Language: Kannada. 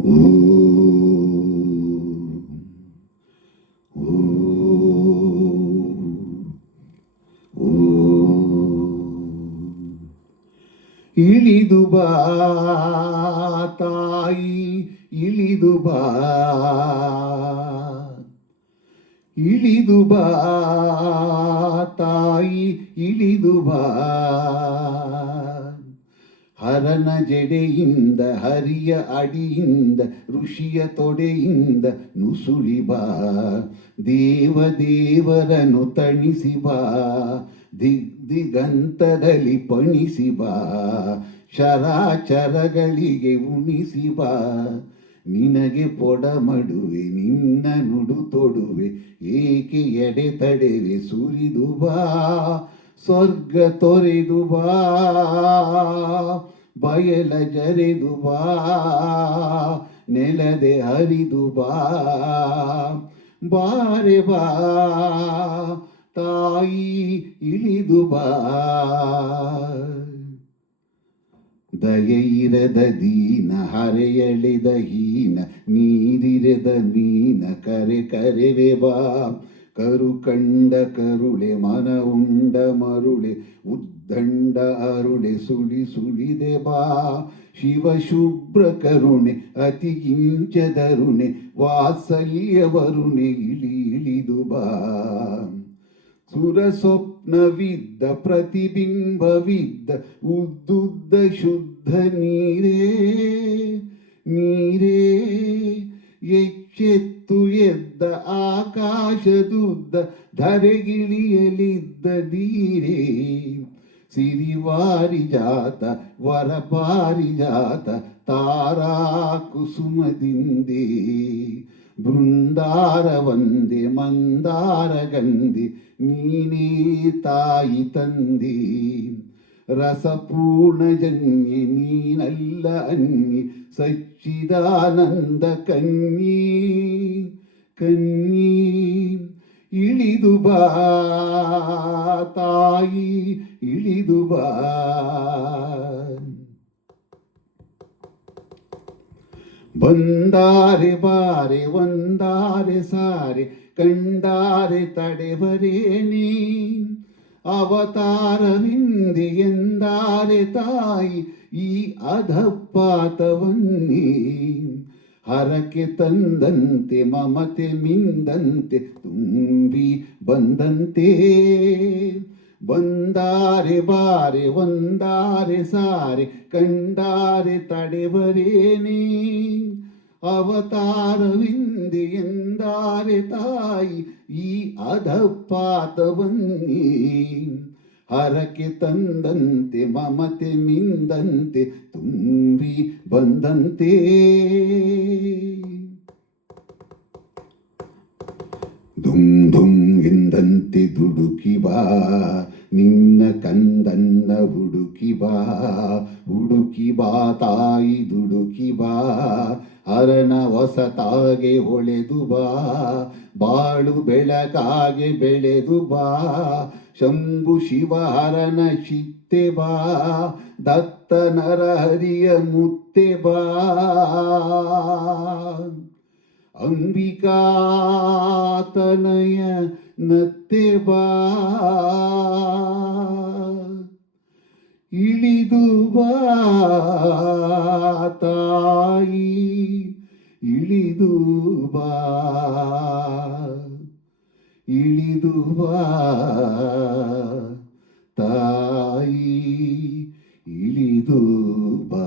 ಓ ಓ ಓ ಇಳಿದು ಬಾ ತಾಯಿ, ಇಳಿದು ಬಾ, ಇಳಿದು ಬಾ ತಾಯಿ, ಇಳಿದು ಬಾ. ಹರನ ಜಡೆಯಿಂದ, ಹರಿಯ ಅಡಿಯಿಂದ, ಋಷಿಯ ತೊಡೆಯಿಂದ ನುಸುಳಿ ಬಾ. ದೇವರನು ತಣಿಸಿ ಬಾ, ದಿಗಂತದಲ್ಲಿ ಪಣಿಸಿ ಬಾ. ಚರಾಚರಗಳಿಗೆ ಉಣಿಸಿ ಬಾ. ನಿನಗೆ ಪೊಡಮಡುವೆ, ನಿನ್ನ ನುಡು ತೊಡುವೆ, ಏಕೆ ಎಡೆ ತಡೆವೆ, ಸುರಿದು ಬಾ. ಸ್ವರ್ಗ ತೊರೆದು ಬಾ, ಬಯಲ ಜರೆದು ಬಾ, ನೆಲದೆ ಹರಿದು ಬಾ. ಬಾರೆ ಬಾ ತಾಯಿ, ಇಳಿದು ಬಾ. ದಯೆಯಿರದ ದೀನ, ಹರೆಯಳಿದ ಹೀನ, ನೀರಿರದ ಮೀನ, ಕರೆವೆ ಬಾ. ಕರು ಕಂಡ ಕರುಳೆ, ಮನ ಉಂಡ ಮರುಳೆ, ಉದ್ದಂಡ ಅರುಳೆ, ಸುಳಿದೆ ಬಾ. ಶಿವ ಶುಭ್ರ ಕರುಣೆ, ಅತಿಗಿಂಚದರುಣೆ, ವಾತ್ಸಲ್ಯ ವರುಣೆ, ಇಳಿದು ಬಾ. ಸುರ ಸ್ವಪ್ನವಿದ್ದ, ಪ್ರತಿಬಿಂಬವಿದ್ದ, ಉದ್ದುದ್ದ ಶುದ್ಧ ನೀರೇ, ಎಚ್ಚೆತ್ತು ಎದ್ದ ಆಕಾಶದುದ್ದ, ಧರೆಗಿಳಿಯಲಿದ್ದ ನೀರೇ. ಸಿರಿವಾರಿಜಾತ, ವರಪಾರಿಜಾತ, ತಾರಾ ಕುಸುಮದಿಂದೆ, ಬೃಂದಾರ ವಂದೆ, ಮಂದಾರ ಗಂಧಿ, ನೀನೇ ತಾಯಿ ತಂದೆ. ರಸಪೂರ್ಣ ಜನ್ಯೆ, ನೀನಲ್ಲ ಅನ್ಯೆ, ಸಚ್ಚಿದಾನಂದ ಕನ್ಯೆ. ಇಳಿದು ಬಾ ತಾಯಿ, ಇಳಿದು ಬಾ. ಬಂದಾರೆ ಬಾರೆ, ಒಂದಾರೆ ಸಾರೆ, ಕಂಡಾರೆ ತಡೆವರೇನಿ. ಅವತಾರವಿಂದೆ ಎಂದಾರೆ ತಾಯಿ, ಈ ಅಧಪಾತವನ್ನೇ. ಹರಕೆ ತಂದಂತೆ, ಮಮತೆ ಮಿಂದಂತೆ, ತುಂಬಿ ಬಂದಂತೆ. ಬಂದಾರೆ ಬಾರೆ, ಒಂದಾರೆ ಸಾರೆ, ಕಂಡಾರೆ ತಡೆವರೇನೇ. ಅವತಾರವಿಂದೆ ಎಂದಾರೆ ತಾಯಿ, ಈ ಅಧಪಾತವನ್ನೇ. ಹರಕೆ ತಂದಂತೆ, ಮಮತೆ ಮಿಂದಂತೆ, ತುಂಬಿ ಬಂದಂತೆ. ದುಮ್ ದುಮ್ ಎಂದಂತೆ ದುಡುಕಿ ಬಾ, ನಿನ್ನ ಕಂದನ್ನ ಹುಡುಕಿ ಬಾ. ಹುಡುಕಿ ಬಾ ತಾಯಿ, ದುಡುಕಿ ಬಾ. ಹರನ ಹೊಸತಾಗೆ ಹೊಳೆದು ಬಾ, ಬಾಳು ಬೆಳಕಾಗೆ ಬೆಳೆದು ಬಾ. ಶಂಭು ಶಿವ ಹರನ ಚಿತ್ತೆ ಬಾ, ದತ್ತ ನರಹರಿಯ ಮುತ್ತೆ ಬಾ. ಅಂಬಿಕಾತನಯ ನತ್ತೆ ಬಾ. ಇಳಿದು ಬಾ ತಾಯಿ, ಇಳಿದು ಬಾ, ಇಳಿದು ಬಾ ತಾಯಿ, ಇಳಿದು ಬಾ.